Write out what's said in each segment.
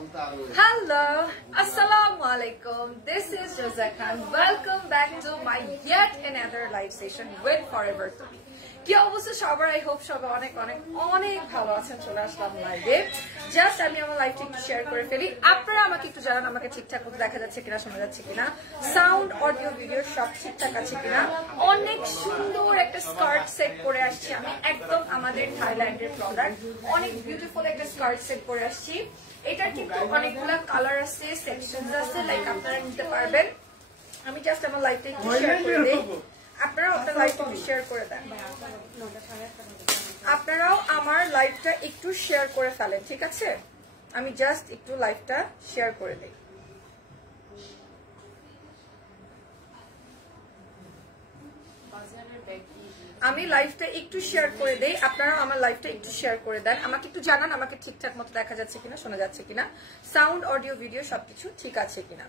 Hello, Assalamu alaikum. This is Raza Khan. Welcome back to my yet another live session with Forever to Be. কি অবস্থা সবার? I hope সবাই অনেক অনেক অনেক ভালো আছেন। চলে আসলাম লাইভে। জাস্ট আমি আমার লাইভটা একটু শেয়ার করে ফেলি। আপনারা আমাকে একটু জানান আমাকে ঠিকঠাক মতো দেখা যাচ্ছে কিনা, শোনা যাচ্ছে কিনা, সাউন্ড অডিও ভিডিও সব ঠিকঠাক আছে কিনা। অনেক সুন্দর একটা স্কার্ট সেট পরে আসছি আমি, একদম আমাদের থাইল্যান্ডের প্রোডাক্ট। অনেক বিউটিফুল একটা স্কার্ট সেট পরে আসছি। এটার কিন্তু অনেকগুলো কালার আছে, সেকশনস আছে, লাইক আপনারা নিতে পারবেন। আমি জাস্ট আমার লাইভটা একটু শেয়ার করে দেই, আপনারাও আপনার লাইভটা একটু শেয়ার করে দেন। আপনারাও আমার লাইভটা একটু শেয়ার করে ফেলেন, ঠিক আছে? আমি জাস্ট একটু লাইভটা শেয়ার করে দেই। আমি লাইভটা একটু শেয়ার করে দেই, আপনারা আমার লাইভটা একটু শেয়ার করে দেন। আমাকে একটু জানান আমাকে ঠিকঠাক মতো দেখা যাচ্ছে কিনা, শোনা যাচ্ছে কিনা, সাউন্ড অডিও ভিডিও সবকিছু ঠিক আছে কিনা।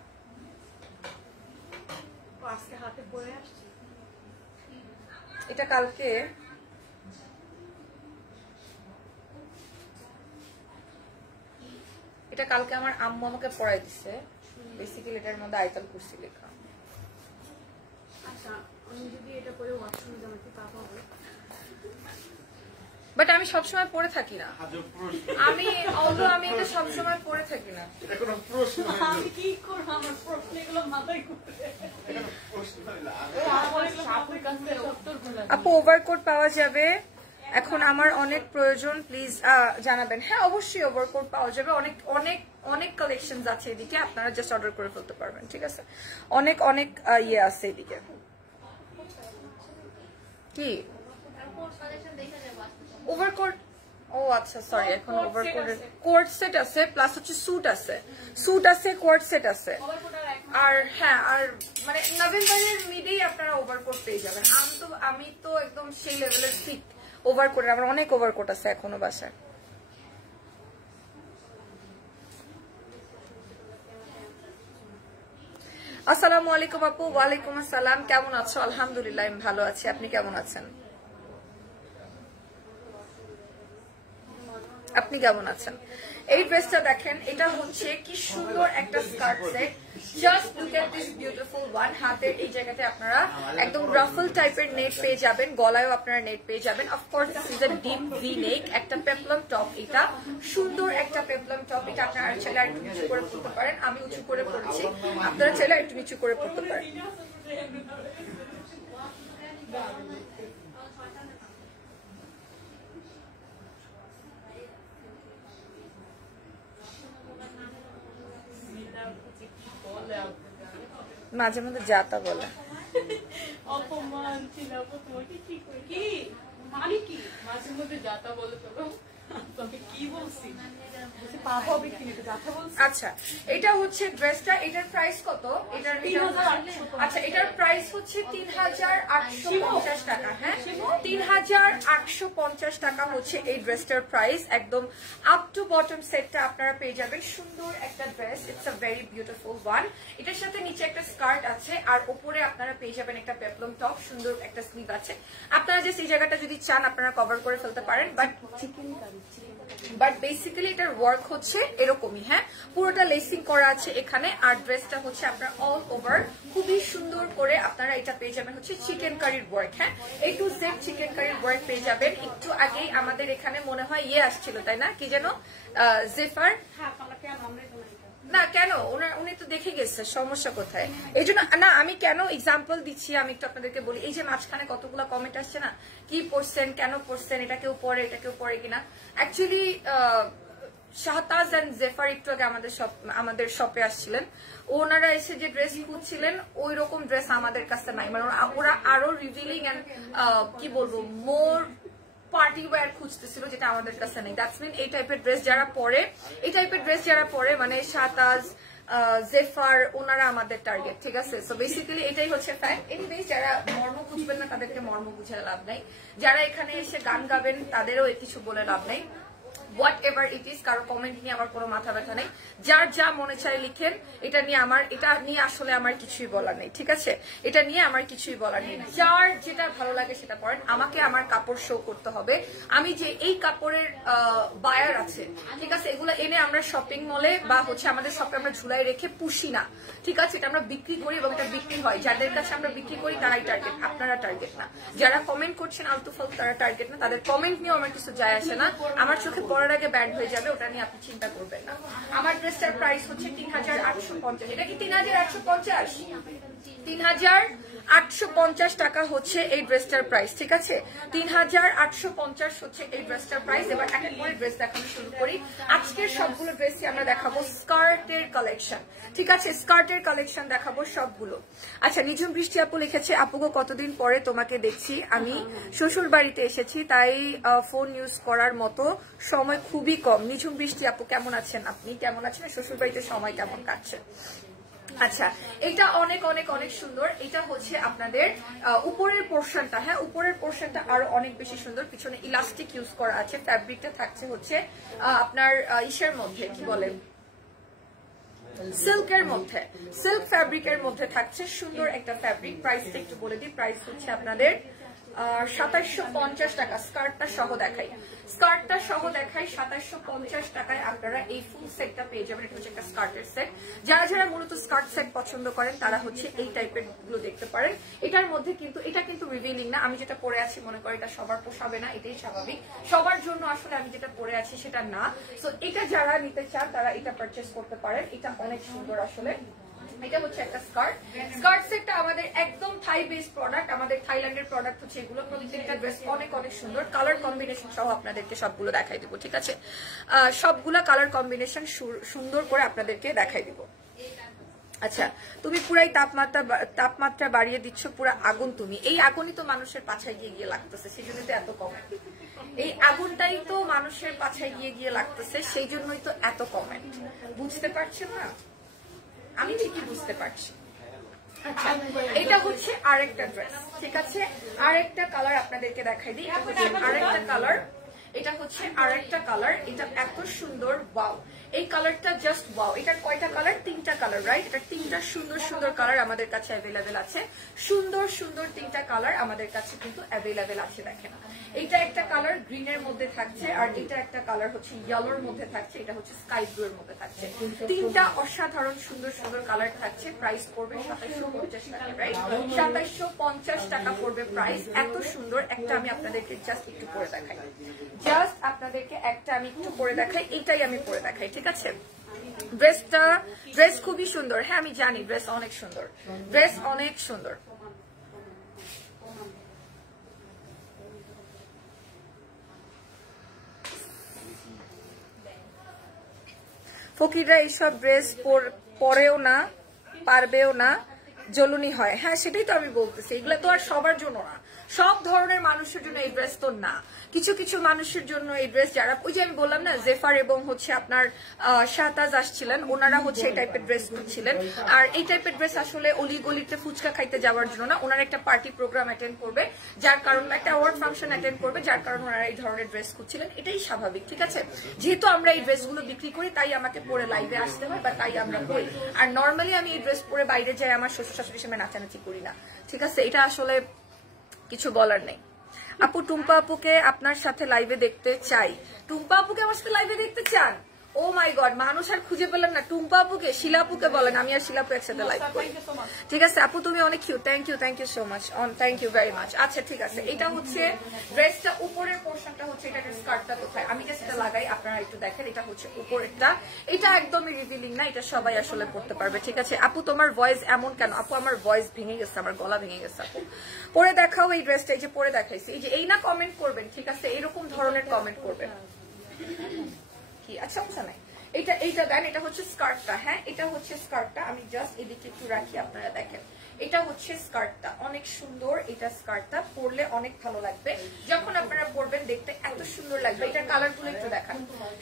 এটা কালকে আমার আম্মু আমাকে পড়াই দিছে। বেসিক্যালি এটার মধ্যে আয়াতুল কুরসি লেখা। আচ্ছা, আমি যদি এটা পরে ওয়াশরুমে যাব কি পাবো? বাট আমি সবসময় পড়ে থাকি না। আমি এটা সবসময় পড়ে থাকি না। আমি কি করব? আমার প্রশ্নগুলো মাথায় ঘুরে। আপু ওভারকোট পাওয়া যাবে? এখন আমার অনেক প্রয়োজন, প্লিজ জানাবেন। হ্যাঁ অবশ্যই ওভারকোট পাওয়া যাবে। অনেক অনেক অনেক কালেকশনস আছে এদিকে, আপনারা জাস্ট অর্ডার করে ফেলতে পারবেন, ঠিক আছে? অনেক অনেক ইয়ে আছে এদিকে। কি ওভারকোট? ও আচ্ছা সরি, এখন ওভারকোটের কোট সেট আছে, প্লাস হচ্ছে স্যুট আছে, কোট সেট আছে। আর হ্যাঁ, আর মানে নভেম্বরের মিডেই আপনারা ওভারকোট পেয়ে যাবেন। আমি তো একদম সেই লেভেলের ফিট ওভারকোট, আমার অনেক ওভারকোট আছে এখনো বাসায়। আসসালামু আলাইকুম আপু। ওয়ালাইকুম আসসালাম। কেমন আছো? আলহামদুলিল্লাহ আমি ভালো আছি, আপনি কেমন আছেন? আপনি কেমন আছেন? এই ড্রেসটা দেখেন, এটা হচ্ছে কি সুন্দর একটা skirt set. Just look at this beautiful one. হাতের এই জায়গাতে আপনারা একদম রাফল টাইপের নেট পেয়ে যাবেন, গলায়ও আপনারা নেট পেয়ে যাবেন। Of course this is a deep V নেক, একটা পেপলাম টপ। এটা সুন্দর একটা পেপলাম টপ। এটা আপনারা চাইলে একটু নিচু করে পড়তে পারেন। আমি উঁচু করে পড়েছি, আপনারা চাইলে একটু নিচু করে পড়তে পারেন। মাঝে মধ্যে যাতা বলে অপমান ছিল তোমাকে। কি মানে কি মাঝে মধ্যে যাতা বলে? তোকে কি বলছি? আচ্ছা, এটা হচ্ছে ড্রেসটা। এটার প্রাইস কত? আচ্ছা, এটার প্রাইস হচ্ছে ৩৮৫০ টাকা। হ্যাঁ, ৩৮৫০ টাকা হচ্ছে এই ড্রেসটার প্রাইস। একদম আপ টু বটম সেটটা আপনারা পেয়ে যাবেন। সুন্দর একটা dress, it's a very beautiful one. এটার সাথে নিচে একটা স্কার্ট আছে, আর উপরে আপনারা পেয়ে যাবেন একটা পেপলম টপ। সুন্দর একটা স্লিভ আছে। আপনারা যে এই জায়গাটা যদি চান আপনারা কভার করে ফেলতে পারেন, বাট বেসিক্যালি এটার ওয়ার্ক হচ্ছে এরকমই। হ্যাঁ, পুরোটা লেসিং করা আছে এখানে। আর ড্রেসটা হচ্ছে আপনার অল ওভার খুবই সুন্দর করে আপনারা এটা পেয়ে যাবেন হচ্ছে চিকেন কারির ওয়ার্ক। হ্যাঁ, A to Z চিকেন কারির ওয়ার্ক পেয়ে যাবেন। একটু আগেই আমাদের এখানে মনে হয় ইয়ে আসছিল, তাই না? কি যেন জেফার না, কেন উনি তো দেখে গেছে, সমস্যা কোথায়? এই জন্য না, আমি কেন এক্সাম্পল দিচ্ছি আমি একটু আপনাদেরকে বলি। এই যে মাঝখানে কতগুলো কমেন্ট আসছে না, কি পড়ছেন, কেন পড়ছেন, এটা কেউ পড়ে, এটা কেউ পড়ে কিনা। অ্যাকচুয়ালি শাহতাজ এন্ড জেফার একটু আগে আমাদের শপে আসছিলেন। ওনারা এসে যে ড্রেস খুঁজছিলেন ওই রকম ড্রেস আমাদের কাছে নাই। মানে ওরা আরো রিভিলিং এন্ড কি বলবো মোর পার্টি ওয়্যার খুঁজতেছিল, যেটা আমাদের কাছে নেই। দ্যাটস মিন এই টাইপের ড্রেস যারা পরে, মানে শাহতাজ, জেফার, ওনারা আমাদের টার্গেট, ঠিক আছে? সো বেসিক্যালি এটাই হচ্ছে ফ্যাক্ট। এনিওয়েজ, যারা মর্ম বুঝবেন না তাদেরকে মর্ম বুঝে লাভ নাই, যারা এখানে এসে গান গাবেন তাদেরও কিছু বলে লাভ নাই। হোয়াট এভার ইট ইজ, কারো কমেন্ট নিয়ে আমার কোনো মাথা ব্যথা নেই, যার যা মনে চায় লিখেন, এটা নিয়ে আসলে আমার কিছুই বলার নেই, ঠিক আছে, এটা নিয়ে আমার কিছুই বলার নেই, যার যেটা ভালো লাগে সেটা পরেন, আমাকে আমার কাপড় শো করতে হবে, আমি যে এই কাপড়ের বায়ার আছে, ঠিক আছে, এগুলো এনে আমরা শপিং মলে বা হচ্ছে আমাদের শপে আমরা ঝুলাই রেখে পুষি না, ঠিক আছে, এটা আমরা বিক্রি করি এবং এটা বিক্রি হয়, যাদের কাছে আমরা বিক্রি করি তারাই টার্গেট, আপনারা টার্গেট না, যারা কমেন্ট করছেন আলতু ফালতু তারা টার্গেট না, তাদের কমেন্ট নিয়েও আমার কিছু যায় আসে না, আমার চোখে পড়ার আগে ব্যান্ড হয়ে যাবে, ওটা নিয়ে আপনি চিন্তা করবেন না। আমার ড্রেসটার প্রাইস হচ্ছে ৩৮৫০, এটা কি ৩৮৫০? ৩৮৫০ টাকা হচ্ছে এই ড্রেসটার প্রাইস, ঠিক আছে, ৩৮৫০ হচ্ছে এই ড্রেসটার প্রাইস। এবার এক এক করে ড্রেস দেখানো শুরু করি। আজকের সবগুলো ড্রেসই আমরা দেখাবো স্কার্টের কালেকশন, ঠিক আছে, স্কার্টের কালেকশন দেখাবো সবগুলো। আচ্ছা, নিঝুম বৃষ্টি আপু লিখেছে, আপুগো কতদিন পরে তোমাকে দেখছি, আমি শ্বশুর বাড়িতে এসেছি তাই ফোন ইউজ করার মতো সময় খুবই কম। নিঝুম বৃষ্টি আপু কেমন আছেন, আপনি কেমন আছেন, শ্বশুর বাড়িতে সময় কেমন কাটছে? আচ্ছা, এটা অনেক অনেক অনেক সুন্দর, এটা হচ্ছে আপনাদের উপরের পোর্শনটা, হ্যাঁ উপরের পোর্শনটা আরো অনেক বেশি সুন্দর, পিছনে ইলাস্টিক ইউজ করা আছে, ফ্যাব্রিকটা থাকছে হচ্ছে আপনার ইসের মধ্যে কি বলে সিল্কের মধ্যে, সিল্ক ফ্যাব্রিকের মধ্যে থাকছে সুন্দর একটা ফ্যাব্রিক। প্রাইসটা একটু বলে দিই, প্রাইস হচ্ছে আপনাদের ২৭৫০ টাকা। স্কার্টটা সহ দেখাই, স্কার্টটা সহ দেখাই ২৭৫০ টাকায় আপনারা এই ফুল সেটটা পেয়ে যাবেন। এটা হচ্ছে একটা স্কার্টের সেট, যারা যারা মূলত স্কার্ট সেট পছন্দ করেন তারা হচ্ছে এই টাইপের গুলো দেখতে পারেন। এটার মধ্যে কিন্তু এটা কিন্তু রিভিলিং না, আমি যেটা পরে আছি মনে করি এটা সবার পোষাবে না, এটাই স্বাভাবিক, সবার জন্য আসলে আমি যেটা পরে আছি সেটা না। সো এটা যারা নিতে চান তারা এটা পারচেস করতে পারেন, এটা অনেক সুন্দর আসলে। এটা হচ্ছে একটা স্কার্ট, স্কার্ট সেটটা আমাদের একদম থাই বেস প্রোডাক্ট, আমাদের থাইল্যান্ডের প্রোডাক্ট হচ্ছে এগুলো। প্রত্যেকটা ড্রেস অনেক অনেক সুন্দর, কালার কম্বিনেশন সহ আপনাদেরকে সবগুলো দেখাই দিব, ঠিক আছে, সবগুলা কালার কম্বিনেশন সুন্দর করে আপনাদেরকে দেখাই দিব। আচ্ছা, তুমি পুরাই তাপমাত্রা বাড়িয়ে দিচ্ছ, পুরা আগুন তুমি, এই আগুনই তো মানুষের পাছায় গিয়ে গিয়ে লাগতেছে, সেই জন্য তো এত কমেন্ট, এই আগুনটাই তো মানুষের পাছায় গিয়ে গিয়ে লাগতেছে, সেই জন্যই তো এত কমেন্ট, বুঝতে পারছেন না? আমি ঠিকই বুঝতে পারছি। আচ্ছা, এটা হচ্ছে আরেকটা ড্রেস, ঠিক আছে, আরেকটা কালার আপনাদেরকে দেখাই দিই, এটা হচ্ছে আরেকটা কালার, এটা হচ্ছে আরেকটা কালার, এটা এত সুন্দর, ওয়াও, এই কালারটা জাস্ট ওয়াও। এটার কয়টা কালার? 3টা কালার, রাইট, এটা 3টা সুন্দর সুন্দর কালার আমাদের কাছে অ্যাভেলেবেল আছে, সুন্দর সুন্দর 3টা কালার আমাদের কাছে কিন্তু অ্যাভেলেবেল আছে। দেখেন, এটা একটা কালার গ্রিনের মধ্যে থাকছে, আর এটা একটা কালার হচ্ছে ইয়েলোর মধ্যে থাকছে, এটা হচ্ছে স্কাই ব্লু এর মধ্যে থাকছে, 3টা অসাধারণ সুন্দর সুন্দর কালার থাকছে। প্রাইস পড়বে ২৭৫০ টাকা, রাইট, ২৭৫০ টাকা পড়বে প্রাইস। এত সুন্দর একটা আমি আপনাদেরকে জাস্ট একটু পরে দেখাই, জাস্ট আপনাদেরকে একটা আমি একটু পরে দেখাই, এটাই আমি পরে দেখাই, ঠিক আছে। ড্রেস খুবই সুন্দর, হ্যাঁ আমি জানি ড্রেস অনেক সুন্দর, ড্রেস অনেক সুন্দর। ফকিররা এইসব ড্রেস পরেও না, পারবেও না, জ্বলুনি হয়, হ্যাঁ সেটাই তো আমি বলতেছি, এগুলো তো আর সবার জন্য না, সব ধরনের মানুষের জন্য এই ড্রেস তো না, কিছু কিছু মানুষের জন্য এই ড্রেস, যারা ওই যে আমি বললাম না জেফার এবং হচ্ছে আপনার শাহতাজ আসছিলেন, ওনারা হচ্ছে এই টাইপের ড্রেস খুঁজছিলেন, আর এই টাইপের ড্রেস আসলে অলি গলিতে ফুচকা খাইতে যাওয়ার জন্য না, ওনারা একটা পার্টি প্রোগ্রাম অ্যাটেন্ড করবে, যার কারণে একটা অ্যাওয়ার্ড ফাংশন অ্যাটেন্ড করবে, যার কারণে ওনারা এই ধরনের ড্রেস খুঁজছিলেন, এটাই স্বাভাবিক, ঠিক আছে। যেহেতু আমরা এই ড্রেসগুলো বিক্রি করি তাই আমাকে পরে লাইভে আসতে হয় বা তাই আমরা করি, আর নর্মালি আমি এই ড্রেস পরে বাইরে যাই আমার শ্বশুর শাশুড়ির সামনে নাচানাচি করি না, ঠিক আছে, এটা আসলে কিছু বলার নেই। আপু, টুম্পা আপুকে আপনার সাথে লাইভে দেখতে চাই। টুম্পা আপুকে আমার সাথে লাইভে দেখতে চান? ও মাই গড, মানুষ আর খুঁজে পেলেন না। টুম্পা আপুকে, শিলাপুকে বলেন, আমি আর শিলাপু একসাথে লাইভ করি, ঠিক আছে। আপু তুমি অনেক cute, thank you so much, thank you very much. আচ্ছা ঠিক আছে, এটা হচ্ছে ড্রেসটা, উপরের পোর্শনটা হচ্ছে, এটা স্কার্টটা কোথায়, আমি জাস্ট এটা লাগাই, আপনারা একটু দেখেন, এটা হচ্ছে উপরেরটা, এটা একদমই রিভিলিং না, এটা সবাই আসলে পড়তে পারবে, ঠিক আছে। আপু তোমার ভয়েস এমন কেন? আপু আমার ভয়েস ভেঙে গেছে, আমার গলা ভেঙে গেছে। আপু পরে দেখাও এই ড্রেসটা, এই যে পরে দেখাইছি, এই যে এই না কমেন্ট করবেন, ঠিক আছে, এরকম ধরনের কমেন্ট করবেন কি। আচ্ছা আচ্ছা নাই, এইটা দেন, এটা হচ্ছে স্কার্টটা, হ্যাঁ এটা হচ্ছে স্কার্টটা, আমি জাস্ট এদিকে একটু রাখি, আপনারা দেখেন, এটা হচ্ছে স্কার্টটা, অনেক সুন্দর। এটা স্কার্টটা পরলে অনেক ভালো লাগবে, যখন আপনারা পরবেন দেখতে এত সুন্দর লাগবে। এটার কালারগুলো একটু দেখান।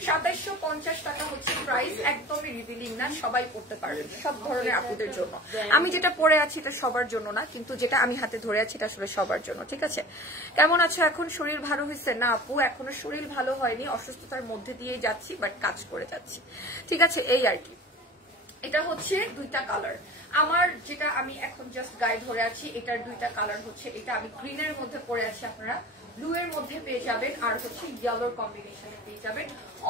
2750 টাকা হচ্ছে প্রাইস, একদমই রিভিলিং না, সবাই পরতে পারবেন, সব ধরনের আপুদের জন্য। আমি যেটা পরে আছি এটা সবার জন্য না, কিন্তু যেটা আমি হাতে ধরে আছি এটা আসলে সবার জন্য, ঠিক আছে? কেমন আছো এখন? শরীর ভালো হয়েছে? না আপু, এখনো শরীর ভালো হয়নি, অসুস্থতার মধ্যে দিয়ে যাচ্ছি, বাট কাজ করে যাচ্ছি, ঠিক আছে, এই আর কি। এটা হচ্ছে দুইটা কালার, আমার যেটা আমি এখন জাস্ট গায়ে ধরে আছি এটার দুইটা কালার হচ্ছে, এটা আমি গ্রিনের মধ্যে পরে আছি, আপনারা ব্লু এর মধ্যে পেয়ে যাবেন, আর হচ্ছে ইয়েলোর কম্বিনেশনে পেয়ে যাবেন।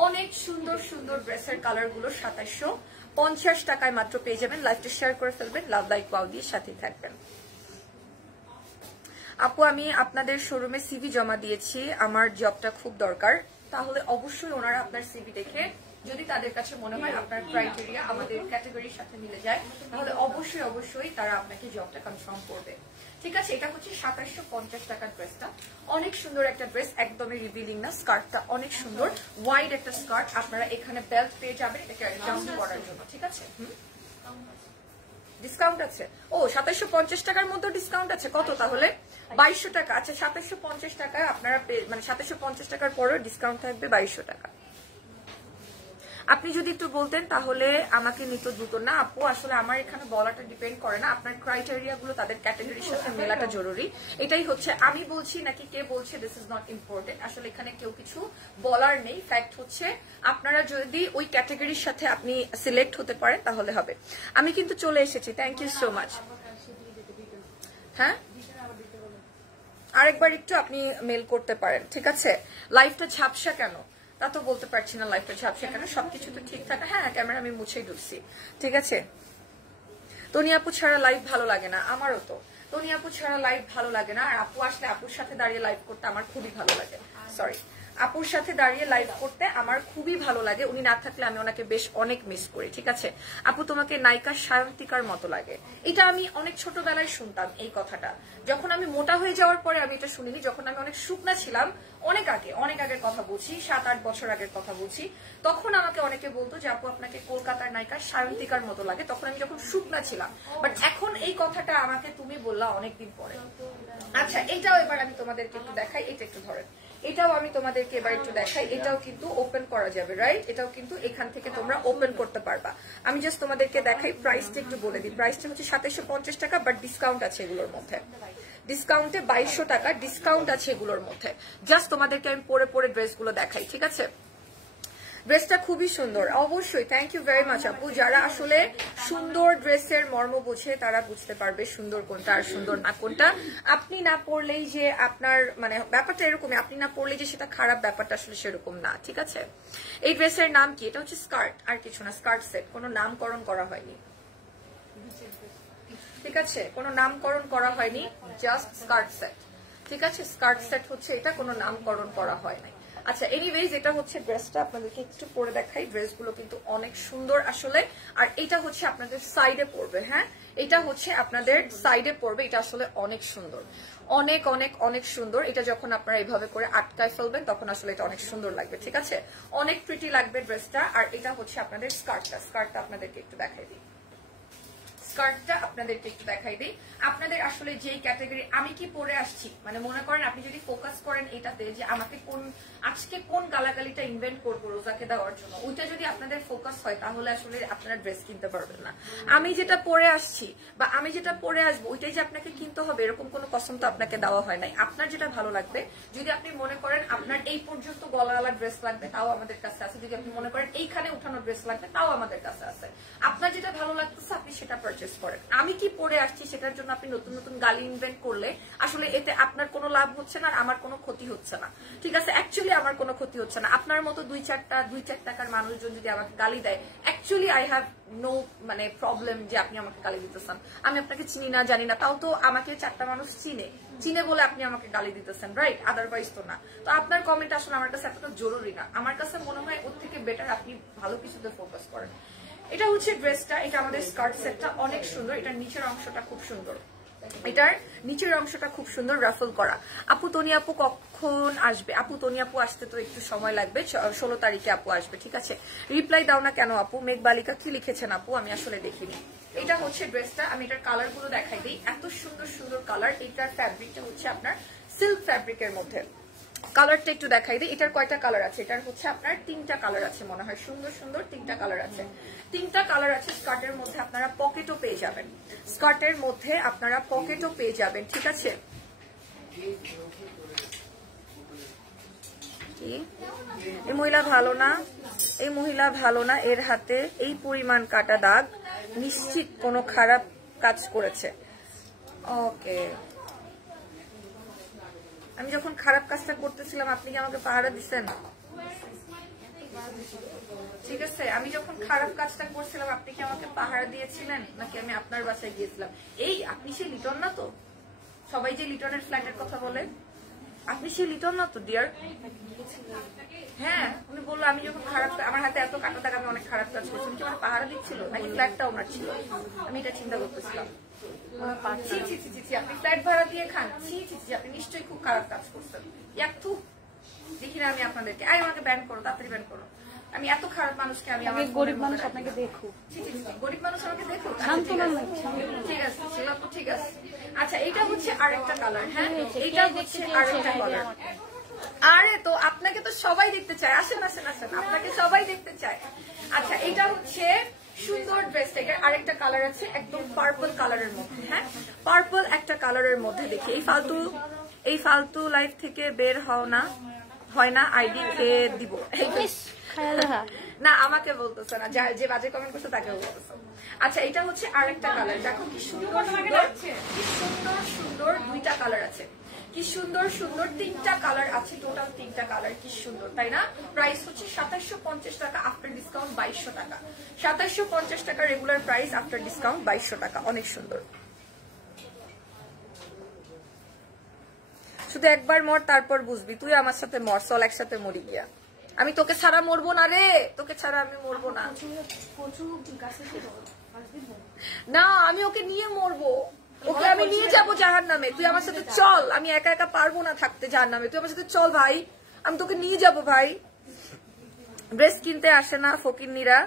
অনেক সুন্দর সুন্দর ড্রেসের কালার গুলো 2750 টাকায় মাত্র পেয়ে যাবেন। লাইভটা শেয়ার করে ফেলবেন, লাভ লাইক ওয়াও দিয়ে সাথে থাকবেন। আপু আমি আপনাদের শোরুমে সিভি জমা দিয়েছি, আমার জবটা খুব দরকার, তাহলে অবশ্যই ওনারা আপনার সিভি দেখে যদি তাদের কাছে মনে হয় আপনার ক্রাইটেরিয়া আমাদের ক্যাটাগরির সাথে মিলে যায়, তাহলে অবশ্যই অবশ্যই তারা আপনাকে জবটা কনফার্ম করবে, ঠিক আছে? এটা হচ্ছে 2750 টাকার ড্রেসটা, অনেক সুন্দর একটা ড্রেস, একদমই রিভিলিং না, স্কার্টটা অনেক সুন্দর, ওয়াইড একটা স্কার্ট, আপনারা এখানে বেল্ট পেয়ে যাবেন এটাকে জাম্প করার জন্য, ঠিক আছে? ডিসকাউন্ট আছে? ও 2750 টাকার মধ্যে ডিসকাউন্ট আছে, কত তাহলে? 2200 টাকা। আচ্ছা 2750 টাকা আপনারা মানে 2750 টাকার পরেও ডিসকাউন্ট থাকবে 2200 টাকা। আপনি যদি একটু বলতেন তাহলে আমাকে নিত দ্রুত। না আপু, আসলে আমার এখানে বলাটা ডিপেন্ড করে না, আপনার ক্রাইটেরিয়া গুলো তাদের ক্যাটাগরির সাথে মেলাটা জরুরি, এটাই হচ্ছে। আমি বলছি নাকি কে বলছে দিস ইজ নট ইম্পর্টেন্ট, আসলে এখানে কেউ কিছু বলার নেই। ফ্যাক্ট হচ্ছে আপনারা যদি ওই ক্যাটাগরির সাথে আপনি সিলেক্ট হতে পারেন তাহলে হবে। আমি কিন্তু চলে এসেছি, থ্যাংক ইউ সো মাচ। হ্যাঁ, আরেকবার একটু আপনি মেল করতে পারেন, ঠিক আছে? লাইফটা ঝাপসা কেন তা তো বলতে পারছি না, লাইফটা ঝাপসা কেন, সবকিছু তো ঠিকঠাক। হ্যাঁ, ক্যামেরা আমি মুছেই ঢুকছি, ঠিক আছে? তনি আপু ছাড়া লাইভ ভালো লাগে না, আমারও তো। তনি আপু ছাড়া লাইভ ভালো লাগে না, আর আপু আসলে আপুর সাথে দাঁড়িয়ে লাইভ করতে আমার খুবই ভালো লাগে। সরি, আপুর সাথে দাঁড়িয়ে লাইভ করতে আমার খুবই ভালো লাগে, উনি না থাকলে আমি ওনাকে বেশ অনেক মিস করি, ঠিক আছে? আপু তোমাকে নায়িকা সায়ন্তিকার মতো লাগে, এটা আমি অনেক ছোটবেলায় শুনতাম এই কথাটা। যখন আমি মোটা হয়ে যাওয়ার পরে আমি এটা শুনিনি, যখন আমি অনেক শুকনা ছিলাম, অনেক আগের কথা বলছি, 7-8 বছর আগের কথা বলছি, তখন আমাকে অনেকে বলতো যে আপু আপনাকে কলকাতার নায়িকা সায়ন্তিকার মতো লাগে, তখন আমি যখন শুকনা ছিলাম। বাট এখন এই কথাটা আমাকে তুমি বললা অনেকদিন পরে। আচ্ছা, এটাও এবার আমি তোমাদেরকে একটু দেখাই, এটা একটু ধরেন, এটাও আমি তোমাদেরকে এবার একটু দেখাই, এটাও কিন্তু ওপেন করা যাবে, রাইট? এটাও কিন্তু এখান থেকে তোমরা ওপেন করতে পারবা। আমি জাস্ট তোমাদেরকে দেখাই, প্রাইসটা একটু বলে দিই। প্রাইসটা হচ্ছে 2750 টাকা, বাট ডিসকাউন্ট আছে এগুলোর মধ্যে, ডিসকাউন্টে 2200 টাকা ডিসকাউন্ট আছে এগুলোর মধ্যে। জাস্ট তোমাদেরকে আমি পরে পরে ড্রেসগুলো দেখাই, ঠিক আছে? ড্রেসটা খুবই সুন্দর, অবশ্যই থ্যাংক ইউ ভেরি মাচ আপু। যারা আসলে সুন্দর ড্রেসের মর্ম বোঝে তারা বুঝতে পারবে সুন্দর কোনটা আর সুন্দর না কোনটা। আপনি না পরলেই যে আপনার মানে ব্যাপারটা এরকমই, আপনি না পরলেই যে সেটা খারাপ, ব্যাপারটা আসলে সেরকম না, ঠিক আছে? এই ড্রেসের নাম কি? এটা হচ্ছে স্কার্ট, আর কিছু না, স্কার্ট সেট, কোনো নামকরণ করা হয়নি, ঠিক আছে? কোনো নামকরণ করা হয়নি, জাস্ট স্কার্ট সেট, ঠিক আছে? স্কার্ট সেট হচ্ছে এটা, কোনো নামকরণ করা হয় নাই। আচ্ছা, এনিওয়েজ এটা হচ্ছে ড্রেসটা, আপনাদেরকে একটু পরে দেখাই। ড্রেসগুলো কিন্তু অনেক সুন্দর আসলে, আর এটা হচ্ছে আপনাদের সাইডে পড়বে। হ্যাঁ, এটা হচ্ছে আপনাদের সাইডে পড়বে, এটা আসলে অনেক সুন্দর, অনেক অনেক অনেক সুন্দর। এটা যখন আপনারা এইভাবে করে আটকায় ফেলবেন তখন আসলে এটা অনেক সুন্দর লাগবে, ঠিক আছে? অনেক প্রিটি লাগবে ড্রেসটা। আর এটা হচ্ছে আপনাদের স্কার্টটা, স্কার্টটা আপনাদেরকে একটু দেখাই দিই, স্কার্টটা আপনাদেরকে একটু দেখাই দিই। আপনাদের আসলে যেই ক্যাটাগরি আমি কি পরে আসছি, মানে মনে করেন আপনি যদি ফোকাস করেন এটাতে যে আমাকে আজকে কোন গালাগালিটা ইনভেন্ট করবো রোজাকে দেওয়ার জন্য, ওইটা যদি আপনাদের ফোকাস হয় তাহলে আসলে আপনারা ড্রেস কিনতে পারবেন না। আমি যেটা পরে আসছি বা আমি যেটা পরে আসবো ওইটাই যে আপনাকে কিনতে হবে এরকম কোনো কসম তো আপনাকে দেওয়া হয় নাই। আপনার যেটা ভালো লাগবে, যদি আপনি মনে করেন আপনার এই পর্যন্ত গলাওয়ালা ড্রেস লাগবে তাও আমাদের কাছে আছে, যদি আপনি মনে করেন এইখানে উঠানো ড্রেস লাগবে তাও আমাদের কাছে আছে। আপনার যেটা ভালো লাগতেছে আপনি সেটা পারচেজ করেন। আমি কি পরে আসছি সেটার জন্য আপনি নতুন নতুন গালি ইনভেন্ট করলে আসলে এতে আপনার কোনো লাভ হচ্ছে না আর আমার কোনো ক্ষতি হচ্ছে না, ঠিক আছে? অ্যাকচুয়ালি আমার কোনো ক্ষতি হচ্ছে না। আপনার মতো 2-4 টাকার মানুষজন যদি আমাকে গালি দেয়, অ্যাকচুয়ালি আই হ্যাভ নো মানে প্রবলেম যে আপনি আমাকে গালি দিতেছেন। আমি আপনাকে চিনি না, জানি না, তাও তো আমাকে 4টা মানুষ চিনে বলে আপনি আমাকে গালি দিতেছেন, রাইট? আদারওয়াইজ তো না। তো আপনার কমেন্ট আসলে আমার কাছে এতটা জরুরি না। আমার কাছে মনে হয় ওর থেকে বেটার আপনি ভালো কিছুতে ফোকাস করেন। এটা হচ্ছে ড্রেসটা, এটা আমাদের স্কার্ট সেটটা অনেক সুন্দর, এটার নিচের অংশটা খুব সুন্দর, এটার নিচের অংশটা খুব সুন্দর রাফল করা। আপু তনি আপু কখন আসবে? আপু তনি আপু আসতে তো একটু সময় লাগবে, 16 তারিখে আপু আসবে, ঠিক আছে? রিপ্লাই দাও না কেন আপু? মেঘবালিকা কি লিখেছেন আপু? আমি আসলে দেখিনি। এটা হচ্ছে ড্রেসটা, আমি এটার কালার গুলো দেখাই দিই। এত সুন্দর সুন্দর কালার। এটার ফ্যাব্রিকটা হচ্ছে আপনার সিল্ক ফ্যাব্রিকের মধ্যে। কালারটা একটু দেখাই দিই। এটার কয়টা কালার আছে? এটার হচ্ছে আপনার 3টা কালার আছে মনে হয়, সুন্দর সুন্দর 3টা কালার আছে। 3টা কালার আছে। স্কার্টের মধ্যে আপনারা পকেটও পেয়ে যাবেন, স্কার্টের মধ্যে আপনারা পকেটও পেয়ে যাবেন, ঠিক আছে? এই মহিলা ভালো না, এই মহিলা ভালো না, এর হাতে এই পরিমাণ কাটা দাগ, নিশ্চিত কোনো খারাপ কাজ করেছে। ওকে, আমি যখন খারাপ কাজটা করতেছিলাম আপনি কি আমাকে পাহারা দিচ্ছেন? ঠিক আছে, আমি যখন খারাপ কাজটা করছিলাম আপনি কি আমাকে পাহারা দিয়েছিলেন, নাকি আমি আপনার বাসায় গিয়েছিলাম? এই আপনি সেই লিটন না তো? সবাই যে লিটনের ফ্ল্যাটের কথা বলে, আপনি সেই লিটন না তো ডিয়ার? হ্যাঁ, উনি বললো আমি যখন খারাপ, আমার হাতে এত কাটা দাগ, আমি অনেক খারাপ কাজ করছি। কি আমার পাহারা দিচ্ছিল, নাকি ফ্ল্যাটটা ওনার ছিল? আমি এটা চিন্তা করতেছিলাম। আপনি ফ্ল্যাট ভাড়া দিয়ে খান? আপনি নিশ্চয়ই খুব খারাপ কাজ করছেন। একটু দেখি না আমি আপনাদেরকে, আমাকে ব্যান করো, তাড়াতাড়ি ব্যান করো। আমি এত খারাপ মানুষকে, আমি আমার গরিব মানুষ আপনাকে দেখো, গরিব মানুষ আমাকে দেখো, ঠিক আছে, ঠিক আছে। আচ্ছা, এটা হচ্ছে আরেকটা কালার। হ্যাঁ, এটা হচ্ছে আরেকটা কালার। আরে তো আপনাকে তো সবাই দেখতে চায়, আসেন আসেন আসেন, আপনাকে সবাই দেখতে চায়। আচ্ছা, এটা হচ্ছে সুন্দর ড্রেস। এটার আরেকটা কালার আছে, একদম পার্পল কালারের মধ্যে। হ্যাঁ, পার্পল একটা কালারের মধ্যে। দেখি এই ফালতু লাইফ থেকে বের হও না, হয় না, আইডি খেয়ে দিব। না, আমাকে বলতেছে না, যে বাজে কমেন্ট করছে তাকে বলতেছে। আচ্ছা, এটা হচ্ছে আরেকটা কালার। দেখো কি সুন্দর সুন্দর, কি সুন্দর সুন্দর 2টা কালার আছে, কি সুন্দর সুন্দর 3টা কালার আছে, টোটাল 3টা কালার। কি সুন্দর, তাই না? প্রাইস হচ্ছে 2750 টাকা, আফটার ডিসকাউন্ট 2200 টাকা। 2750 টাকা রেগুলার প্রাইস, আফটার ডিসকাউন্ট 2200 টাকা। অনেক সুন্দর। শুধু একবার মর, তারপর বুঝবি। তুই আমার সাথে মর, চল একসাথে মরি গিয়া। আমি তোকে ছাড়া মরবো না রে, তোকে ছাড়া আমি মরবো না। না, আমি ওকে নিয়ে মরবো, ওকে আমি নিয়ে যাবো জাহান্নামে। তুই আমার সাথে চল, আমি একা একা পারবো না থাকতে জাহান্নামে। তুই আমার সাথে চল ভাই, আমি তোকে নিয়ে যাবো ভাই। ড্রেস কিনতে আসে না ফকিন্নিরা।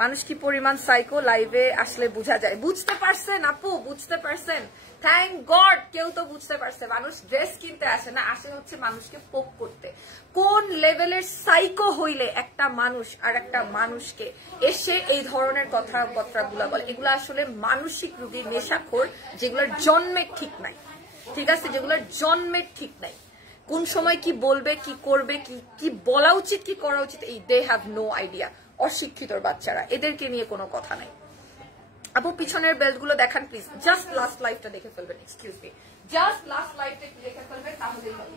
মানুষ কি পরিমাণ সাইকো লাইভে আসলে বোঝা যায়। বুঝতে পারছেন আপু, বুঝতে পারছেন? থ্যাংক গড, কেউ তো বুঝতে পারছে। মানুষ ড্রেস কিনতে আসে না, আসে হচ্ছে মানুষকে পোক করতে। কোন লেভেলের সাইকো হইলে একটা মানুষ আর একটা মানুষকে এসে এই ধরনের কথাবার্তাগুলো বলে? এগুলো আসলে মানসিক রোগী, নেশাখোর, যেগুলোর জন্মের ঠিক নাই, ঠিক আছে? যেগুলোর জন্মের ঠিক নাই, কোন সময় কি বলবে, কি করবে, কি বলা উচিত, কি করা উচিত, এই দে হ্যাভ নো আইডিয়া। অশিক্ষিত বাচ্চারা, এদেরকে নিয়ে কোনো কথা নাই। আপু পিছনের বেল্ট গুলো দেখান প্লিজ। জাস্ট লাস্ট লাইভটা দেখে ফেলবেন, এক্সকিউজ মি, জাস্ট লাস্ট লাইভটা একটু দেখে ফেলবেন, তাহলেই হবে।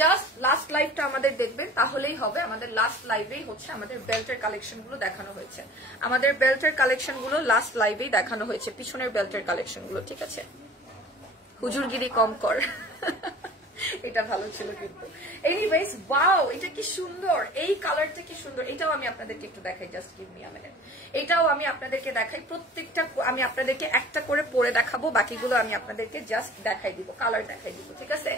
জাস্ট লাস্ট লাইভটা আমাদের দেখবেন, তাহলেই হবে। আমাদের লাস্ট লাইভেই হচ্ছে আমাদের বেল্টের কালেকশন গুলো দেখানো হয়েছে। আমাদের বেল্টের কালেকশন গুলো লাস্ট লাইভেই দেখানো হয়েছে, পিছনের বেল্টের কালেকশন গুলো, ঠিক আছে? হুজুরগিরি কম কর। এটা ভালো ছিল কিন্তু। এনিওয়েজ, ওয়াও, এটা কি সুন্দর, এই কালারটা কি সুন্দর। এটাও আমি আপনাদেরকে একটু দেখাই, just give me a minute. এটাও আমি আপনাদেরকে দেখাই, প্রত্যেকটা আমি আপনাদেরকে একটা করে পরে দেখাবো, বাকিগুলো আমি আপনাদেরকে জাস্ট দেখাই দিব, কালার দেখাই দিব, ঠিক আছে?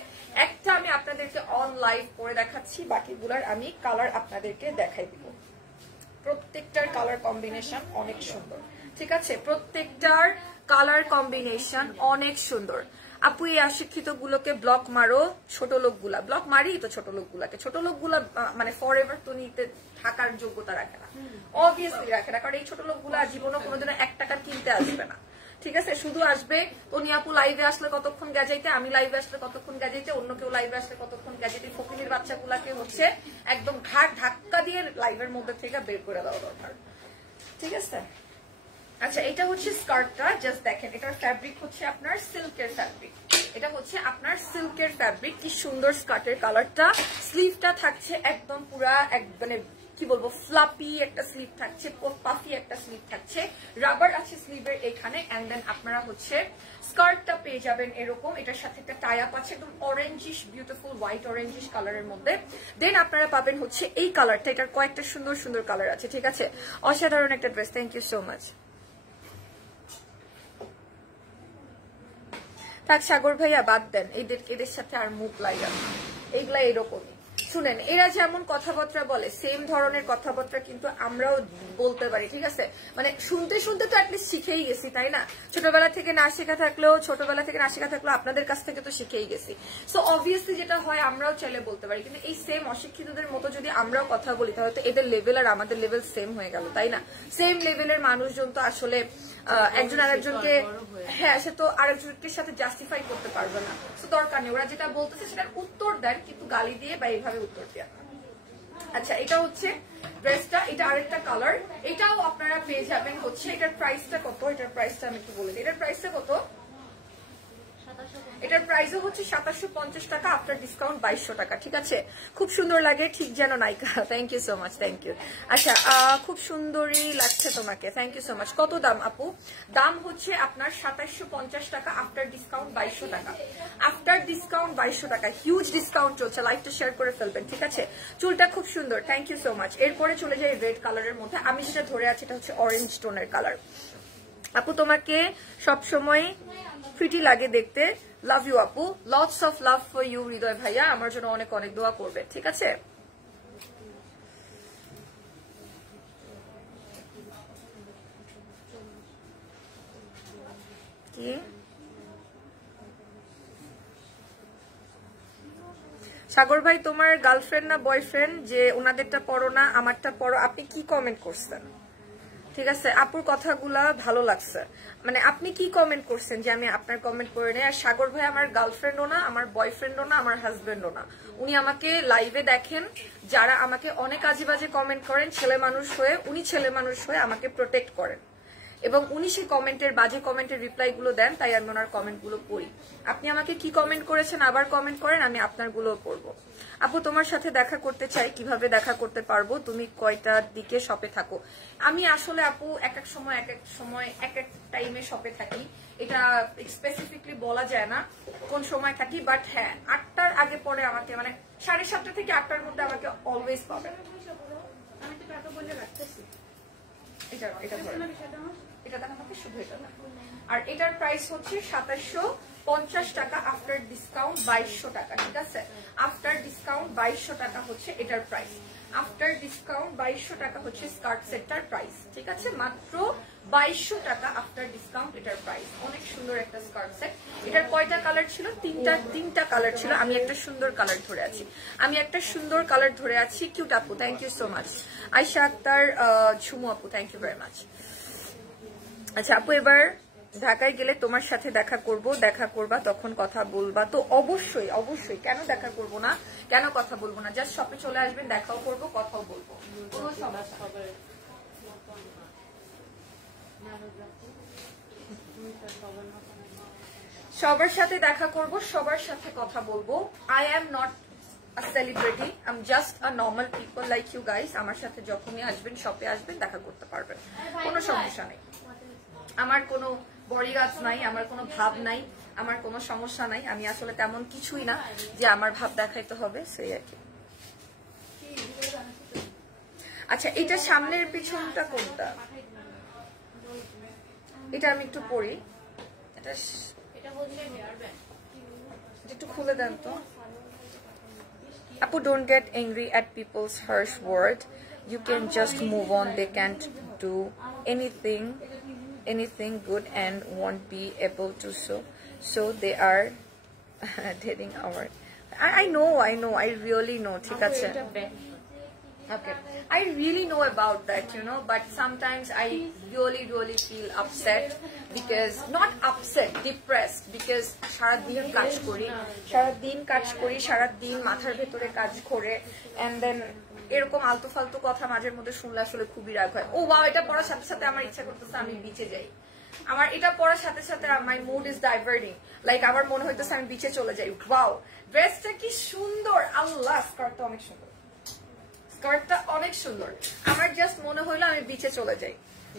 একটা আমি আপনাদেরকে অন লাইভ পরে দেখাচ্ছি, বাকিগুলোর আমি কালার আপনাদেরকে দেখাই দিব। প্রত্যেকটার কালার কম্বিনেশন অনেক সুন্দর, ঠিক আছে? প্রত্যেকটার কালার কম্বিনেশন অনেক সুন্দর। আপু এই অশিক্ষিত গুলোকে ব্লক মারো, ছোট লোকগুলা। ব্লক মারি তো ছোট লোকগুলাকে। ছোট লোকগুলা মানে ফর এভার তো নিতে থাকার যোগ্যতা রাখে না, অবভিয়াসলি রাখে না, কারণ এই ছোট লোকগুলা জীবনও কোনোদিনও 1 টাকা কিনতে আসবে না, ঠিক আছে? শুধু আসবে তনি আপু লাইভে আসলে কতক্ষণ গ্যাজাইতে, আমি লাইভে আসলে কতক্ষণ গ্যাজাইতে, অন্য কেউ লাইভে আসলে কতক্ষণ গ্যাজাইতে। ফকিরের বাচ্চাগুলাকে হচ্ছে একদম ঘাট ধাক্কা দিয়ে লাইভের মধ্যে থেকে বের করে দেওয়া দরকার, ঠিক আছে? আচ্ছা, এটা হচ্ছে স্কার্টটা, জাস্ট দেখেন। এটার ফ্যাব্রিক হচ্ছে আপনার সিল্কের ফ্যাব্রিক। এটা হচ্ছে আপনার সিল্কের ফ্যাব্রিক। কি সুন্দর স্কার্টের কালারটা। স্লিভটা থাকছে একদম পুরা মানে কি বলবো ফ্লাপি একটা স্লিভ থাকছে, পাফি একটা স্লিভ থাকছে, রাবার আছে স্লিভের এখানে, এন্ড দেন আপনারা হচ্ছে স্কার্টটা পেয়ে যাবেন এরকম, এটার সাথে একটা টাই আপ আছে একদম অরেঞ্জিশ বিউটিফুল হোয়াইট অরেঞ্জিশ কালারের মধ্যে। দেন আপনারা পাবেন হচ্ছে এই কালারটা, এটার কয়েকটা সুন্দর সুন্দর কালার আছে, ঠিক আছে, অসাধারণ একটা dress. Thank you so much. থাক সাগর ভাইয়া বাদ দেন, এদের সাথে আর মুখ লাগা, এইগুলা এরকমই। শুনেন, এরা যেমন কথাবার্তা বলে সেম ধরনের কথাবার্তা কিন্তু আমরাও বলতে পারি, ঠিক আছে, মানে শুনতে শুনতে তো অ্যাটলিস্ট শিখেই গেছি, তাই না? ছোটবেলা থেকে না শেখা থাকলেও আপনাদের কাছ থেকে তো শিখেই গেছি। সো অবভিয়াসলি যেটা হয় আমরাও চাইলে বলতে পারি, কিন্তু এই সেম অশিক্ষিতদের মতো যদি আমরাও কথা বলি তাহলে তো এদের লেভেল আর আমাদের লেভেল সেম হয়ে গেল, তাই না? সেম লেভেলের মানুষজন তো আসলে একজন আরেকজনকে, হ্যাঁ, সে তো আরেকজনের সাথে জাস্টিফাই করতে পারবে না। তো দরকার নেই, ওরা যেটা বলতেছে সেটার উত্তর দেন, কিন্তু গালি দিয়ে বা এইভাবে উত্তর দেন। আচ্ছা, এটা হচ্ছে ড্রেসটা, এটা আরেকটা কালার, এটাও আপনারা পেয়ে যাবেন হচ্ছে, এটার প্রাইসটা কত, এটার প্রাইসটা আমি একটু বলে দিই। এটার প্রাইসটা কত? এটার প্রাইসও হচ্ছে 2750 টাকা, আফটার ডিসকাউন্ট 2200 টাকা, ঠিক আছে। খুব সুন্দর লাগে, ঠিক যেন নায়িকা। Thank you so much, thank you. আচ্ছা, খুব সুন্দরই লাগছে তোমাকে, থ্যাংক ইউ সো মাচ। কত দাম আপু? দাম হচ্ছে আপনার 2750 টাকা, আফটার ডিসকাউন্ট 2200 টাকা, আফটার ডিসকাউন্ট 2200 টাকা। হিউজ ডিসকাউন্ট চলছে, লাইভটা শেয়ার করে ফেলবেন, ঠিক আছে। চুলটা খুব সুন্দর, থ্যাংক ইউ সো মাচ। এরপরে চলে যাই রেড কালারের মধ্যে, আমি যেটা ধরে আছি এটা হচ্ছে অরেঞ্জ টোনের কালার। আপু তোমাকে সবসময় প্রিটি লাগে দেখতে, লাভ ইউ আপু, lots of love for you Hriday ভাইয়া, আমার জন্য অনেক অনেক দোয়া করবে, ঠিক আছে। কি সাগর ভাই, তোমার গার্লফ্রেন্ড না বয়ফ্রেন্ড যে ওনাদেরটা পড়ো না আমারটা পড়ো, আপনি কি কমেন্ট করছেন? ঠিক আছে, আপুর কথাগুলা ভালো লাগছে, মানে আপনি কি কমেন্ট করছেন যে আমি আপনার কমেন্ট করে নেই। আর সাগর ভাই আমার গার্লফ্রেন্ডও না, আমার বয়ফ্রেন্ডও না, আমার হাজবেন্ডও না। উনি আমাকে লাইভে দেখেন, যারা আমাকে অনেক আজে বাজে কমেন্ট করেন, ছেলে মানুষ হয়ে উনি ছেলে মানুষ হয়ে আমাকে প্রোটেক্ট করেন, এবং উনি সেই কমেন্টের বাজে কমেন্টের রিপ্লাই গুলো দেন, তাই আমি ওনার কমেন্ট গুলো পড়ি। আপনি আমাকে কি কমেন্ট করেছেন আবার কমেন্ট করেন, আমি আপনার গুলো পড়বো। আপু তোমার সাথে দেখা করতে চাই, কিভাবে দেখা করতে পারবো? তুমি কয়টার দিকে শপে থাকো? আমি আসলে আপু এক এক সময় এক এক টাইমে শপে থাকি, এটা স্পেসিফিকলি বলা যায় না কোন সময় থাকি, বাট হ্যাঁ 8টার আগে পরে আমাকে, মানে 7:30 থেকে 8টার মধ্যে আমাকে অলওয়েজ পাবেন। আমি তো টাকা বলে রাখতেছি, এটা দেখাতে শুধু এটা। আর এটার প্রাইস হচ্ছে 2750 টাকা, আফটার ডিসকাউন্ট 2200 টাকা, ঠিক আছে। আফটার ডিসকাউন্ট 2200 টাকা হচ্ছে এটার প্রাইস, আফটার ডিসকাউন্ট 2200 টাকা হচ্ছে স্কার্ট সেটটার প্রাইস, ঠিক আছে। মাত্র 2200 টাকা আফটার ডিসকাউন্ট এটার প্রাইস। অনেক সুন্দর একটা স্কার্ট সেট। এটার কয়টা কালার ছিল? তিনটা কালার ছিল। আমি একটা সুন্দর কালার ধরে আছি, কিউট আপু, thank you so much. Ayesha Akter, Jhumu আপু, থ্যাংক ইউ ভেরি মাচ। আচ্ছা আপু, এবার ঢাকায় গেলে তোমার সাথে দেখা করবা, তখন কথা বলবা তো? অবশ্যই অবশ্যই, কেন দেখা করব না, কেন কথা বলবো না, জাস্ট শপে চলে আসবেন, দেখাও করবো, কথাও বলবো, কোনো সমস্যা নেই। সবার সাথে দেখা করব, সবার সাথে কথা বলবো। I am not a celebrity, I'm just a normal people like you guys. আমার সাথে যখনই আসবেন, শপে আসবেন, দেখা করতে পারবেন, কোনো সমস্যা নেই। আমার কোনো বডিগার্ড নাই, আমার কোনো ভাব নাই, আমার কোনো সমস্যা নাই। আমি আসলে তেমন কিছুই না যে আমার ভাব দেখাইতে হবে, সেই আর কি। আচ্ছা, এটা সামনের পিছনটা কোনটা? এটা আমি একটু পড়ি, এটা একটু খুলে দেন তো। Apu, don't get angry at people's harsh word. You can just move on. They can't do anything good and won't be able to. So they are dating our. I know. I really know. ঠিক আছে. Okay, I really know about that, you know, but sometimes I really feel upset, because not upset, depressed, because সারাদিন কাজ করি, সারাদিন মাথার ভেতরে কাজ করে, and then এরকম আলতু ফালতু কথা মাঝের মধ্যে শুনলে আসলে খুবই রাগ হয়। ও ওয়াও, এটা পড়ার সাথে সাথে আমার ইচ্ছা করতেছে আমি বিচে যাই। আমার এটা পড়ার সাথে সাথে my mood is diverting, like আমার মনে হইতেছে আমি বিচে চলে যাই। ওয়াও, ড্রেসটা কি সুন্দর, আল্লাহ, স্কার্টটা অনেক সুন্দর, স্কার্টটা অনেক সুন্দর। আমার জাস্ট মনে হইলো আমি বিচে চলে যাই,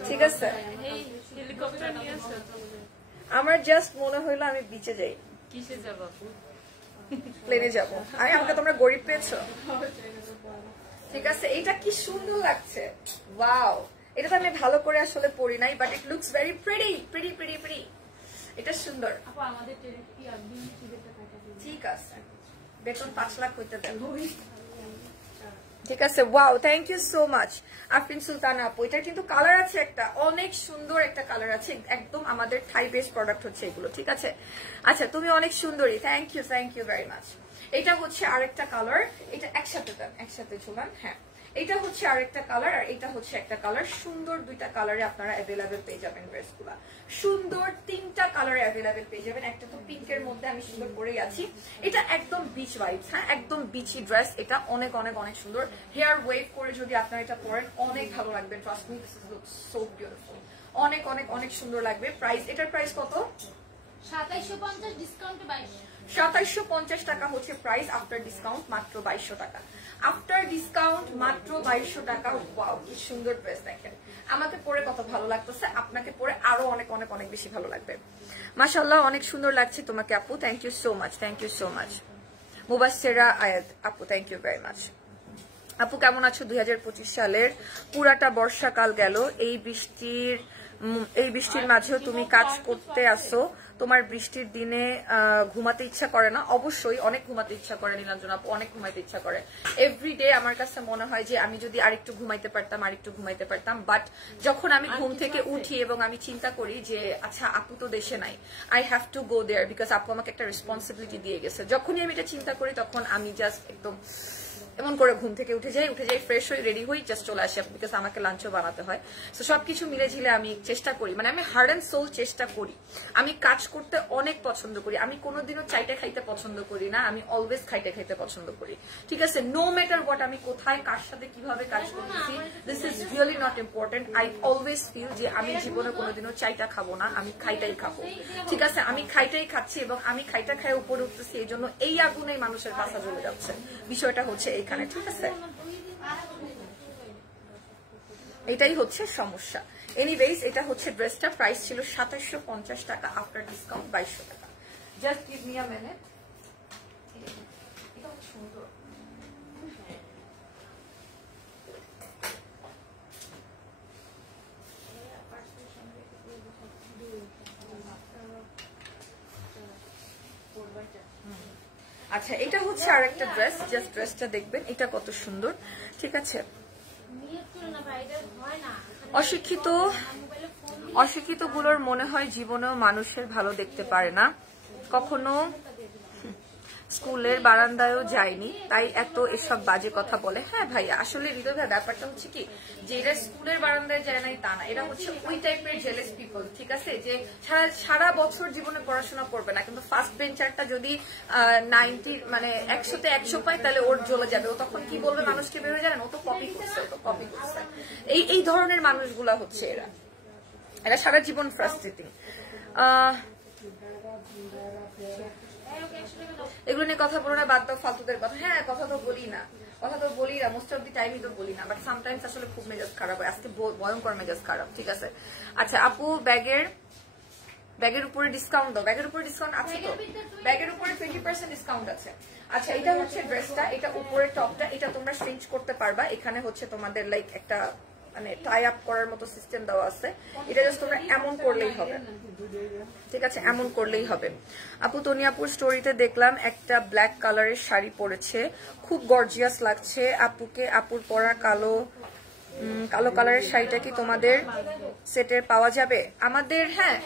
ঠিক আছে? আমার জাস্ট মনে হইলো আমি বিচে যাই। কিসে যাবো? প্লেনে যাবো। আরে আমাকে তোমরা গরিব পেয়েছো, ঠিক আছে? এটা কি সুন্দর লাগছে, ওয়াও। এটা তো আমি ভালো করে আসলে পরি নাই, but it looks very pretty pretty pretty pretty. এটা সুন্দর। ঠিক আছে, বেতন 5 লাখ হইতে দেন, ঠিক আছে? Wow, thank you so much Afrin Sultana আপু। এটা কিন্তু কালার আছে একটা, অনেক সুন্দর একটা কালার আছে, একদম আমাদের থাই বেস প্রোডাক্ট হচ্ছে এগুলো, ঠিক আছে? আচ্ছা, তুমি অনেক সুন্দরী, থ্যাংক ইউ ভেরি মাচ। এটা হচ্ছে আরেকটা কালার, এটা একসাথে দেন, একসাথে ঝোলান। হ্যাঁ, এটা হচ্ছে আরেকটা কালার, আর এটা হচ্ছে একটা কালার। সুন্দর দুইটা কালারে আপনারা অ্যাভেলেবেল পেয়ে যাবেন ড্রেসগুলা। সুন্দর 3টা কালারে অ্যাভেলেবেল পেয়ে যাবেন। একটা তো পিঙ্কের মধ্যে আমি সুন্দর পরেই আছি, এটা একদম বিচ ভাইবস, হ্যাঁ, একদম বিচি ড্রেস। এটা অনেক অনেক অনেক সুন্দর। হেয়ার ওয়েভ করে যদি আপনারা এটা পরেন অনেক ভালো লাগবে, trust me, this looks so beautiful. অনেক অনেক অনেক সুন্দর লাগবে। প্রাইস, এটার প্রাইস কত? 2750, ডিসকাউন্টে 2200। 2750 টাকা হচ্ছে প্রাইস, আফটার ডিসকাউন্ট মাত্র 2200 টাকা। আফটার ডিসকাউন্ট মাত্র 2200 টাকা। ওয়াও, কি সুন্দর ড্রেস দেখেন। আমাকে পরে কত ভালো লাগতেছে, আপনাকে পরে আরো অনেক অনেক অনেক বেশি ভালো লাগবে। মাশাআল্লাহ, অনেক সুন্দর লাগছে তোমাকে আপু, thank you so much, thank you so much. Mubassira Ayat আপু, থ্যাংক ইউ ভেরি মাচ। আপু কেমন আছো? 2025 সালের পুরাটা বর্ষাকাল গেল, এই বৃষ্টির মাঝেও তুমি কাজ করতে আসো। তোমার বৃষ্টির দিনে ঘুমাতে ইচ্ছা করে না? অবশ্যই অনেক ঘুমাতে ইচ্ছা করে নীলাঞ্জন আপু, অনেক ঘুমাইতে ইচ্ছা করে। এভরিডে আমার কাছে মনে হয় যে আমি যদি আরেকটু ঘুমাইতে পারতাম, বাট যখন আমি ঘুম থেকে উঠি এবং আমি চিন্তা করি যে আচ্ছা আপু তো দেশে নাই, I have to go there, because আপু আমাকে একটা রেসপন্সিবিলিটি দিয়ে গেছে। যখনই আমি এটা চিন্তা করি তখন আমি জাস্ট একদম এমন করে ঘুম থেকে উঠে যাই, ফ্রেশ হই, রেডি হই, জাস্ট চলে আসি, বিকজ আমাকে লাঞ্চও বানাতে হয়। তো সবকিছু মিলে ঝিলে আমি চেষ্টা করি, মানে আমি হার্ড অ্যান্ড সোল চেষ্টা করি। আমি কাজ করতে অনেক পছন্দ করি, আমি কোনোদিনও চাইতে খাইতে পছন্দ করি না, আমি অলওয়েজ খাইতে পছন্দ করি, ঠিক আছে? নো ম্যাটার হোয়াট, আমি কোথায় কার সাথে কিভাবে কাজ করতেছি, this is really not important. I always feel যে আমি জীবনে কোনোদিনও চাইটা খাবো না, আমি খাইটাই খাবো, ঠিক আছে? আমি খাইটাই খাচ্ছি এবং আমি খাইটা খাই উপরে উঠতেছি, এই জন্য এই আগুনেই মানুষের কাছে জ্বলে যাচ্ছে। বিষয়টা হচ্ছে এইখানে, ঠিক আছে? এটাই হচ্ছে সমস্যা। এনিওয়েজ, এটা হচ্ছে ড্রেসটা, প্রাইস ছিল 2750 টাকা, আফটার ডিসকাউন্ট 2200 টাকা। Just give me a minute. এটা সুন্দর, আচ্ছা এটা হচ্ছে আরেকটা ড্রেস, জাস্ট ড্রেসটা দেখবেন, এটা কত সুন্দর, ঠিক আছে? অশিক্ষিত গুলোর মনে হয় জীবনেও মানুষের ভালো দেখতে পারে না, কখনো স্কুলের বারান্দায়ও যায়নি, তাই এত এসব বাজে কথা বলে। হ্যাঁ ভাই, আসলে হৃদয় ভাই, ব্যাপারটা হচ্ছে কি যে এরা স্কুলের বারান্দায় যায় নাই তা না, এরা হচ্ছে ওই টাইপের জেলাস পিপল, ঠিক আছে? যে সারা বছর জীবনে পড়াশোনা করবে না, কিন্তু ফার্স্ট বেঞ্চারটা যদি 90 মানে 100-তে 100 পায়, তাহলে ওর জ্বলে যাবে। ও তখন কি বলবে মানুষকে, বেরোয় জানেন? ও তো কপি করছে। এই ধরনের মানুষগুলা হচ্ছে এরা সারা জীবন ফ্রাস্ট্রেটিং। এগুলো নিয়ে কথা বলো না, বাদ দাও ফালতুদের কথা। হ্যাঁ, কথা তো বলি না, মোস্ট অফ দি টাইমই তো বলি না, বাট সামটাইমস আসলে খুব মেজাজ খারাপ হয়। আজকে ভয়ঙ্কর মেজাজ খারাপ, ঠিক আছে? আচ্ছা আপু, ব্যাগের উপরে ডিসকাউন্ট দাও। ব্যাগের উপরে ডিসকাউন্ট আছে তো? ব্যাগের উপরে 20% ডিসকাউন্ট আছে। আচ্ছা, এটা হচ্ছে ড্রেসটা, এটা উপরের টপটা, এটা তোমরা চেঞ্জ করতে পারবা। এখানে হচ্ছে তোমাদের লাইক একটা মানে টাই আপ করার মতো সিস্টেম দেওয়া আছে, এটা জাস্ট তোমরা এমন করলেই হবে, ঠিক আছে? এমন করলেই হবে। আপু, তনিয়াপুর স্টোরিতে দেখলাম একটা ব্ল্যাক কালারের শাড়ি পরেছে, খুব গর্জিয়াস লাগছে আপুকে। আপুর পরা কালো কালারের শাড়িটা কি তোমাদের সেটের পাওয়া যাবে? আমাদের, হ্যাঁ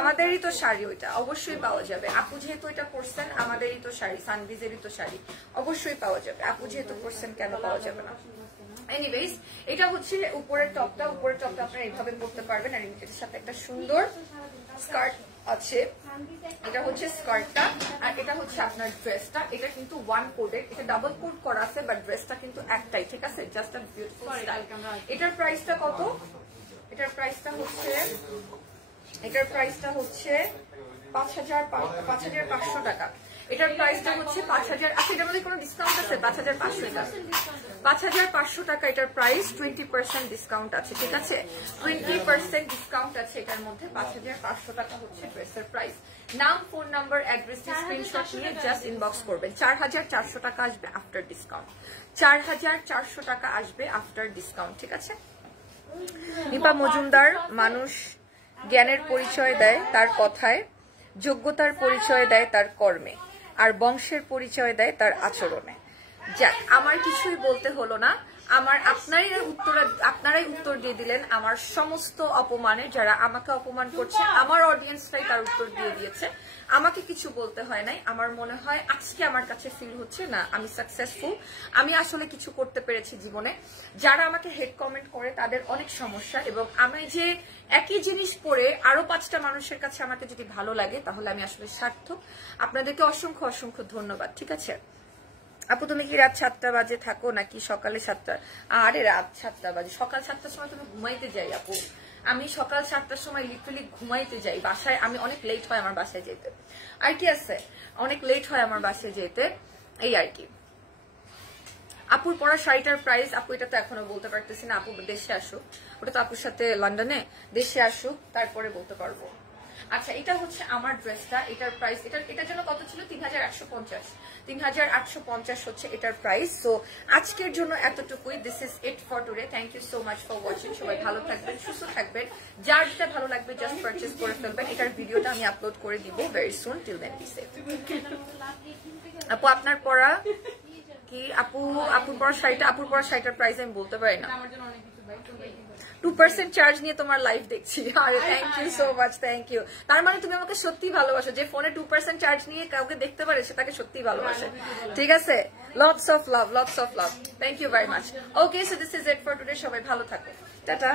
আমাদেরই তো শাড়ি, ওইটা অবশ্যই পাওয়া যাবে। আপু যেহেতু এটা পরছেন, আমাদেরই তো শাড়ি, সানভিজেরই তো শাড়ি, অবশ্যই পাওয়া যাবে। আপু যেহেতু পরছেন, কেন পাওয়া যাবে না? এনিওয়েজ, এটা হচ্ছে উপরের টপটা আপনারা এইভাবে পরতে পারবেন, আর এর সাথে একটা সুন্দর স্কার্ট আছে। এটা হচ্ছে স্কার্টটা, আর এটা হচ্ছে আপনার ড্রেসটা। এটা কিন্তু ওয়ান কোডেড, এটা ডাবল কোড করা আছে, বাট ড্রেসটা কিন্তু একটাই, ঠিক আছে? Just a beautiful style. এটার প্রাইসটা কত? এটার প্রাইসটা হচ্ছে 5,500 টাকা। এটার প্রাইসটা হচ্ছে 5,000। আচ্ছা, এটার মধ্যে কোনো ডিসকাউন্ট আছে? 5,500 টাকা। 5,500 টাকা এটার প্রাইস, 20% ডিসকাউন্ট আছে, ঠিক আছে? 20% ডিসকাউন্ট আছে এটার মধ্যে। 5,500 টাকা হচ্ছে ড্রেসের প্রাইস। নাম, ফোন নাম্বার, অ্যাড্রেস স্ক্রিনশট নিয়ে জাস্ট ইনবক্স করবেন। 4,400 টাকা আসবে আফটার ডিসকাউন্ট। 4,400 টাকা আসবে আফটার ডিসকাউন্ট, ঠিক আছে? নিপা মজুমদার, মানুষ জ্ঞানের পরিচয় দেয় তার কথায়, যোগ্যতার পরিচয় দেয় তার কর্মে, আর বংশের পরিচয় দেয় তার আচরণে। যাক, আমার কিছুই বলতে হলো না। আপনারাই উত্তর দিয়ে দিলেন আমার সমস্ত অপমানের। যারা আমাকে অপমান করছে, আমার অডিয়েন্সটাই তার উত্তর দিয়ে দিয়েছে। আমাকে কিছু বলতে হয় নাই। আমার মনে হয় আজকে আমার কাছে ফিল হচ্ছে না আমি সাকসেসফুল, আমি আসলে কিছু করতে পেরেছি জীবনে। যারা আমাকে হেড কমেন্ট করে তাদের অনেক সমস্যা, এবং আমি যে একই জিনিস পরে আরো 5টা মানুষের কাছে আমাকে যদি ভালো লাগে তাহলে আমি আসলে সার্থক। আপনাদেরকে অসংখ্য অসংখ্য ধন্যবাদ, ঠিক আছে? আপু, তুমি কি রাত 7টা বাজে থাকো নাকি সকালে 7টা? আরে রাত 7টা বাজে, সকাল 7টার সময় তুমি ঘুমাইতে যাই আপু। আমি সকাল 7টার সময় লিটারালি ঘুমাইতে যাই। বাসায় আমি অনেক লেট হয় আমার বাসায় যেতে। আর কি আছে, অনেক লেট হয় আমার বাসায় যেতে, এই আর কি। আপুর পরা শাড়িটার প্রাইস, আপু এটা তো এখনো বলতে পারতেছি না। আপু দেশে আসুক, ওটা তো আপুর সাথে লন্ডনে, দেশে আসুক তারপরে বলতে পারবো। আচ্ছা, এটা হচ্ছে আমার ড্রেসটা। এটার প্রাইস, এটার জন্য কত ছিল? 3,850। 3,850 হচ্ছে এটার প্রাইস। সো আজকের জন্য এতটুকুই। This is it for today. Thank you so much for watching. সবাই ভালো থাকবেন, সুস্থ থাকবেন। যার যেটা ভালো লাগবে জাস্ট পারচেজ করে ফেলবেন। এটার ভিডিওটা আমি আপলোড করে দিব very soon. Till then be safe. আপু, আপনার পরা কি? আপুর পরা শাড়িটার প্রাইস আমি বলতে পারি না। 2% চার্জ নিয়ে তোমার লাইভ দেখছি। আরে thank you so much, thank you. তার মানে তুমি আমাকে সত্যি ভালোবাসো। যে ফোনে 2% চার্জ নিয়ে কাউকে দেখতে পারে সে তাকে সত্যি ভালোবাসে, ঠিক আছে? Lots of love, lots of love. Thank you very much. Okay, so this is it for today. সবাই ভালো থাকো, টাটা।